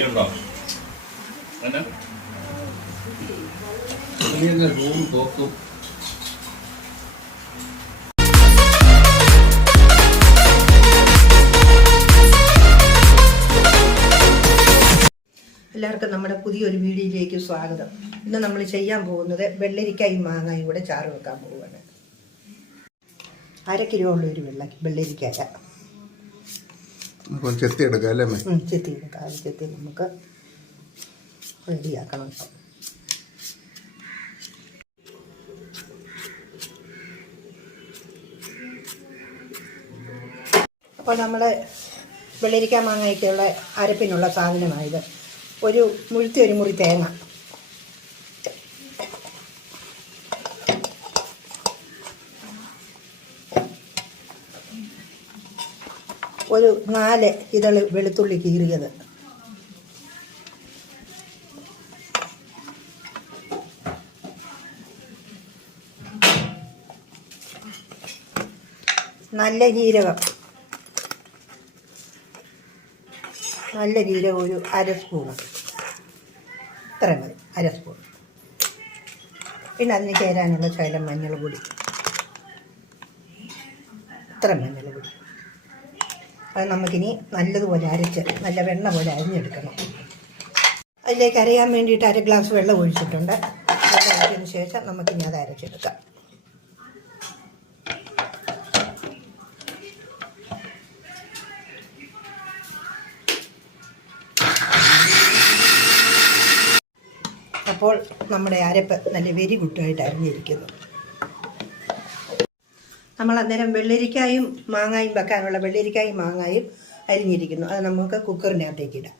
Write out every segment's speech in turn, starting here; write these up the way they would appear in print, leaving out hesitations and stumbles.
നീയുണ്ടോ? എന്നാ റൂം തോക്കും. എല്ലാവർക്കും നമ്മുടെ പുതിയൊരു വീഡിയോയിലേക്ക് സ്വാഗതം. ഇന്ന് നമ്മൾ ചെയ്യാൻ പോകുന്നത് വെള്ളരിക്കായും മാങ്ങായും കൂടെ ചാറ് വെക്കാൻ പോവുകയാണ്. 1/2 കിലോ ഉള്ളൊരു വെള്ളരിക്കായ ചെത്തി എടുക്കാം അല്ലേ? ചെത്തി എടുക്കാം. അത് ചെത്തി നമുക്ക് റെഡിയാക്കണം. അപ്പോൾ നമ്മൾ വെള്ളരിക്ക മാങ്ങയ്ക്കുള്ള അരപ്പിനുള്ള സാധനമായത് ഒരു മുറി തേങ്ങ, ഒരു 4 ഇതള് വെളുത്തുള്ളി കീറിയത്, നല്ല ജീരകം ഒരു 1/2 സ്പൂണ്, ഇത്ര മതി, 1/2 സ്പൂൺ. പിന്നെ അതിന് ചേരാനുള്ള ശകലം മഞ്ഞൾ പൊടി, ഇത്ര മഞ്ഞൾ പൊടി. അത് നമുക്കിനി നല്ലതുപോലെ അരച്ച് നല്ല വെണ്ണ പോലെ അരിഞ്ഞെടുക്കണം. അതിലേക്ക് അരയാൻ വേണ്ടിയിട്ട് 1/2 ഗ്ലാസ് വെള്ളം ഒഴിച്ചിട്ടുണ്ട്. വെള്ളം ഒഴിച്ചതിന് ശേഷം നമുക്കിനി അത് അരച്ചെടുക്കാം. അപ്പോൾ നമ്മുടെ അരപ്പ് നല്ല വെരി ഗുഡായിട്ട് അരിഞ്ഞിരിക്കുന്നു. നമ്മൾ അന്നേരം വെള്ളരിക്കായും മാങ്ങായും വെക്കാനുള്ള വെള്ളരിക്കായും മാങ്ങായും അരിഞ്ഞിരിക്കുന്നു. അത് നമുക്ക് കുക്കറിനകത്തേക്ക് ഇടാം.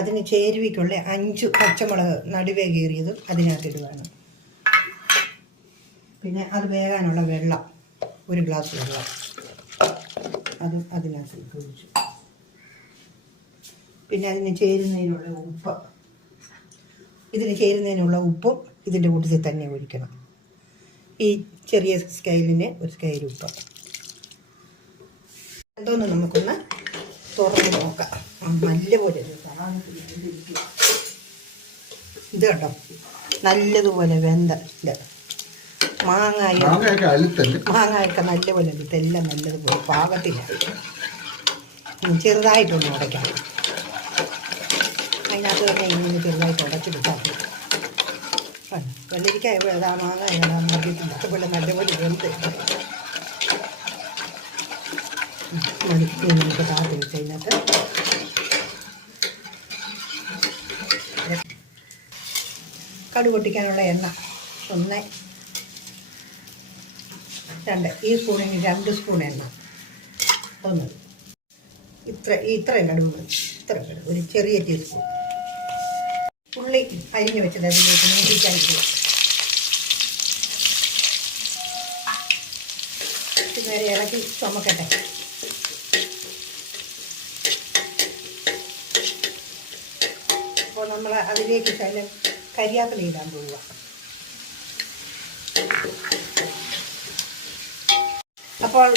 അതിന് ചേരുവയ്ക്കുള്ള 5 പച്ചമുളക് നടുവേ കീറിയതും അതിനകത്തിടുകയാണ്. പിന്നെ അത് വേകാനുള്ള വെള്ളം, 1 ഗ്ലാസ് വെള്ളം, അതും അതിനകത്ത് ഒഴിച്ചു. പിന്നെ ഇതിന് ചേരുന്നതിനുള്ള ഉപ്പും ഇതിൻ്റെ കൂട്ടത്തിൽ തന്നെ ഒഴിക്കണം. ഈ ചെറിയ സ്കെയിലിന് 1 സ്കെയിൽ ഉപ്പ്. എന്തോന്ന് നമുക്കൊന്ന് തുറന്ന് നോക്കാം. നല്ലപോലെ ഇത് കേട്ടോ, നല്ലതുപോലെ വെന്ത മാങ്ങയൊക്കെ നല്ലപോലെ ഇതെല്ലാം നല്ലതുപോലെ പാകത്തിലായി. ചെറുതായിട്ടൊന്ന് ഉടയ്ക്കാം. അതിനകത്ത് തന്നെ ഇങ്ങനെ ചെറുതായിട്ട് ഉടച്ചെടുത്താൽ വെള്ളരിക്ക ഏതാ മാങ്ങ ഏതാ മദ്യത്തിൻ്റെ അതുപോലെ നല്ലപോലെ വെന്ത് നമുക്ക് താത്തി വെച്ച് അതിനകത്ത് കടുക് പൊട്ടിക്കാനുള്ള എണ്ണ 1, 2 ഈ സ്പൂണിന് 2 സ്പൂൺ എണ്ണ. ഒന്ന് ഇത്രയും കടുക്, ഒരു ചെറിയ ടീസ്പൂൺ. ഉള്ളി അരിഞ്ഞ് വെച്ചത് അതിലേക്ക് മൂപ്പിക്കാനില്ല. നേരെ ഇളക്കി ചുമക്കട്ടെ. അപ്പോൾ നമ്മൾ അതിലേക്ക് ശകലം കരിയാപ്പില ഇടാൻ പോവുക. അപ്പോൾ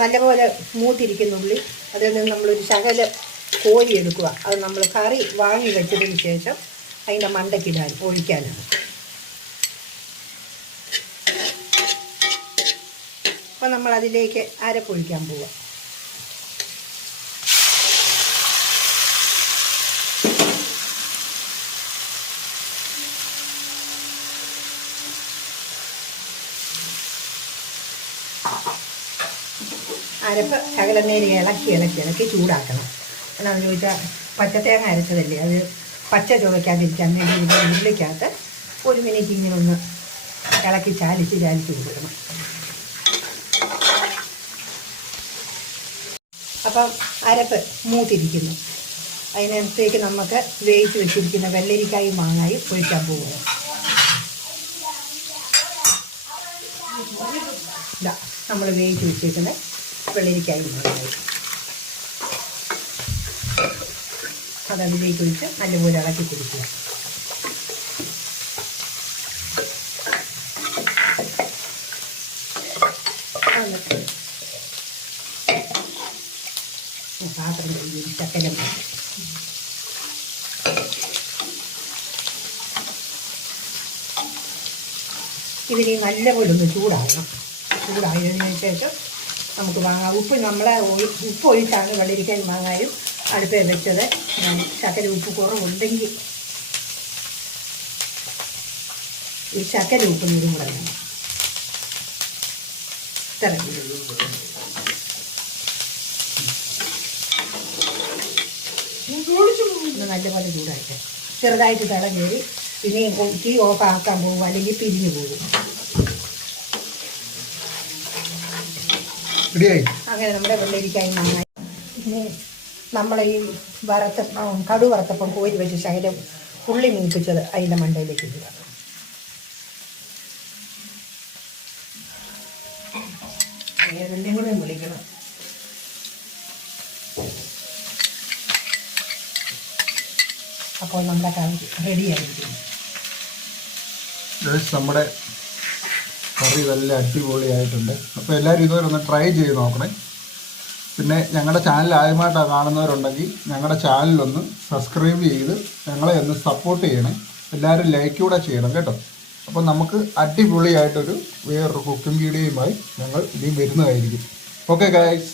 നല്ലപോലെ മൂത്തിരിക്കുന്ന ഉള്ളി, അതിൽ നിന്ന് നമ്മളൊരു ശകലം കോരി എടുക്കുക. അത് നമ്മൾ കറി വാങ്ങി വെച്ചതിന് ശേഷം അതിൻ്റെ മണ്ടയ്ക്കിടാൻ ഒഴിക്കാനാണ്. അപ്പോൾ നമ്മൾ അതിലേക്ക് അരപ്പൊഴിക്കാൻ പോവുക. അരപ്പ് ശകലം നേരം ഇളക്കി ചൂടാക്കണം. എന്നാന്ന് ചോദിച്ചാൽ പച്ചത്തേങ്ങ അരച്ചതല്ലേ, അത് പച്ച ചുവയ്ക്കാതിരിക്കാൻ വേണ്ടി ഇതിൻ്റെ ഉള്ളിക്കകത്ത് 1 മിനിറ്റ് ഇങ്ങനെ ഒന്ന് ഇളക്കി ചാലിച്ച് കൊടുക്കണം. അപ്പം അരപ്പ് മൂത്തിരിക്കുന്നു. അതിനകത്തേക്ക് നമുക്ക് വേവിച്ച് വെച്ചിരിക്കുന്ന വെള്ളരിക്കായും മാങ്ങായും ഒഴിക്കാൻ പോകുന്നു. ഇതാ നമ്മൾ വേവിച്ച് വെച്ചിരിക്കുന്ന വെള്ളരിക്കായും മാങ്ങായും അതതിലേക്ക് ഒഴിച്ച് നല്ലപോലെ ഇളക്കി കൊടുക്കുക. പാത്രം കഴുകി ശകലം മതി. ഇതിന് നല്ലപോലെ ഒന്ന് ചൂടായതിനു ശേഷം നമുക്ക് വാങ്ങാം. ഉപ്പ് ഒഴിച്ചാണ് വെള്ളരിക്കൻ മാങ്ങായും അടുപ്പേ വെച്ചത്. ഞാൻ ശകലം ഉപ്പ് കുറവുണ്ടെങ്കിൽ ഈ ശകലം ഉപ്പ് നീരും കൂടെ വേണം. ഒന്ന് നല്ലപോലെ ചൂടായിട്ട് ചെറുതായിട്ട് തിളം കയറി പിന്നെയും തീ ഓഫ് ആക്കാൻ പോകും, അല്ലെങ്കിൽ പിരിഞ്ഞു പോകും. അങ്ങനെ നമ്മുടെ വെള്ളരിക്കായി നന്നായി. ഇനി നമ്മൾ ഈ കടു വറുത്തപ്പം കോരി വെച്ച് ശകലം ഉള്ളി മൂപ്പിച്ചത് അതിൻ്റെ മണ്ടയിലേക്ക് ഇടുക. രണ്ടും കൂടെ വിളിക്കണം. അപ്പോൾ നമ്മുടെ റെഡിയായിരിക്കും. നമ്മുടെ കറി നല്ല അടിപൊളിയായിട്ടുണ്ട്. അപ്പോൾ എല്ലാവരും ഇതുവരെ ഒന്ന് ട്രൈ ചെയ്ത് നോക്കണേ. പിന്നെ ഞങ്ങളുടെ ചാനൽ ആദ്യമായിട്ടാണ് കാണുന്നവരുണ്ടെങ്കിൽ ഞങ്ങളുടെ ചാനലൊന്ന് സബ്സ്ക്രൈബ് ചെയ്ത് ഞങ്ങളെ ഒന്ന് സപ്പോർട്ട് ചെയ്യണേ. എല്ലാവരും ലൈക്ക് കൂടെ ചെയ്യണം കേട്ടോ. അപ്പോൾ നമുക്ക് അടിപൊളിയായിട്ടൊരു വേറൊരു കുക്കിംഗ് വീഡിയോയുമായി ഞങ്ങൾ ഇനി വരുന്നതായിരിക്കും. Okay guys.